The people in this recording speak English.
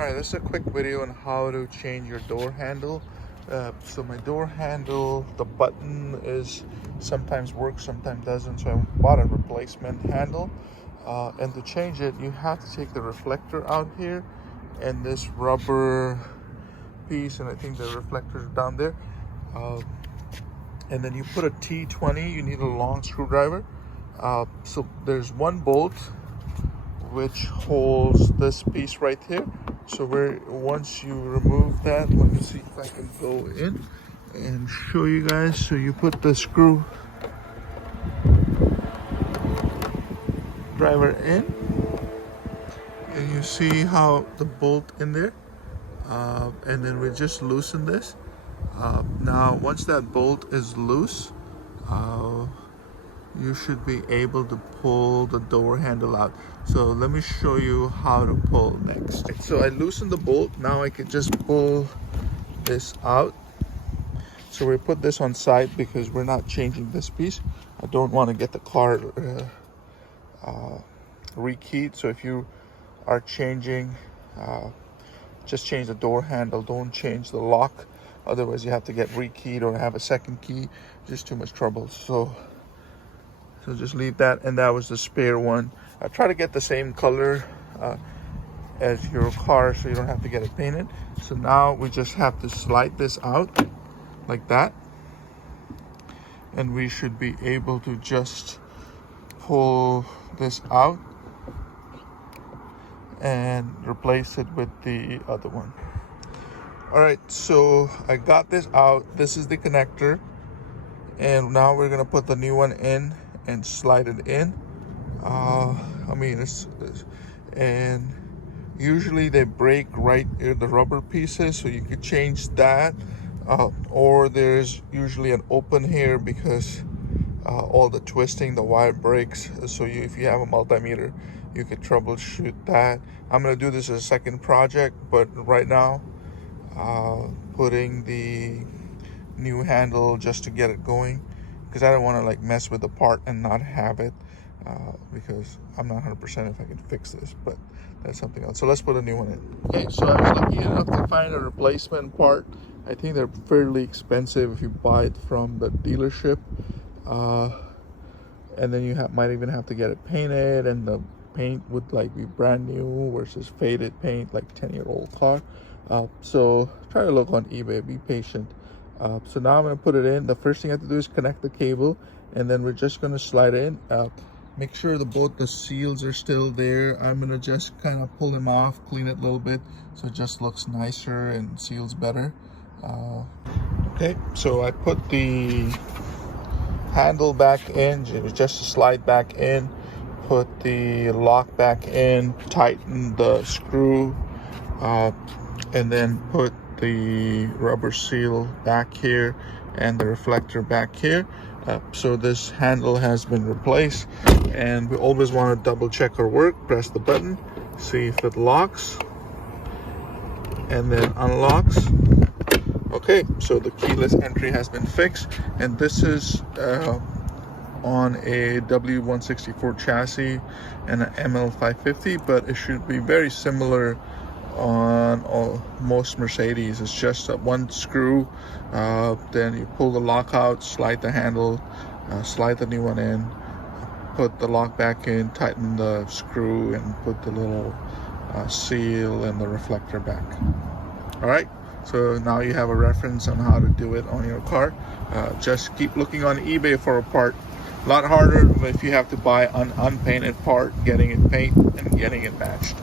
Alright, this is a quick video on how to change your door handle. So my door handle, the button is sometimes works, sometimes doesn't. So I bought a replacement handle. And to change it, you have to take the reflector out here and this rubber piece, and I think the reflector is down there. And then you put a T20, you need a long screwdriver. So there's one bolt which holds this piece right here. So once you remove that, let me see if I can go in and show you guys. So you put the screw driver in, and you see how the bolt in there, and then we just loosen this. Now once that bolt is loose, you should be able to pull the door handle out. So let me show you how to pull next. So I loosened the bolt. Now I can just pull this out. So we put this on side because we're not changing this piece. I don't want to get the car rekeyed. So if you are changing, just change the door handle, don't change the lock. Otherwise you have to get rekeyed or have a second key. Just too much trouble. So just leave that. And that was the spare one. I try to get the same color as your car so you don't have to get it painted. So now we just have to slide this out like that, and we should be able to just pull this out and replace it with the other one. All right, so I got this out. This is the connector, and now we're gonna put the new one in and slide it in. And usually they break right in the rubber pieces, so you could change that, or there's usually an open here because all the twisting, the wire breaks. So if you have a multimeter, you could troubleshoot that. I'm gonna do this as a second project, but right now putting the new handle just to get it going, because I don't want to like mess with the part and not have it, because I'm not 100% if I can fix this, but that's something else. So let's put a new one in. Okay, so I was lucky enough to find a replacement part. I think they're fairly expensive if you buy it from the dealership, and then you might even have to get it painted, and the paint would like be brand new versus faded paint like 10-year-old car. So try to look on eBay, be patient. So now I'm going to put it in. The first thing I have to do is connect the cable, and then we're just going to slide in. Make sure both the seals are still there. I'm going to just kind of pull them off, clean it a little bit so it just looks nicer and seals better. Okay, so I put the handle back in, just to slide back in, put the lock back in, tighten the screw, and then put the rubber seal back here and the reflector back here. So this handle has been replaced, and we always want to double check our work. Press the button, see if it locks, and then unlocks. Okay, so the keyless entry has been fixed, and this is on a w164 chassis and an ML550, but it should be very similar on most Mercedes. It's just one screw, then you pull the lock out, slide the handle, slide the new one in, put the lock back in, tighten the screw, and put the little seal and the reflector back. All right, so now you have a reference on how to do it on your car. Just keep looking on eBay for a part. A lot harder if you have to buy an unpainted part, getting it paint and getting it matched.